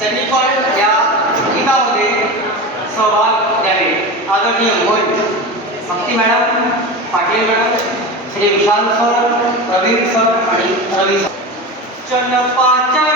पण या आदरणीय Mohit Bhakti madam Shri Vishal sir Praveen sir Ravi Champacharan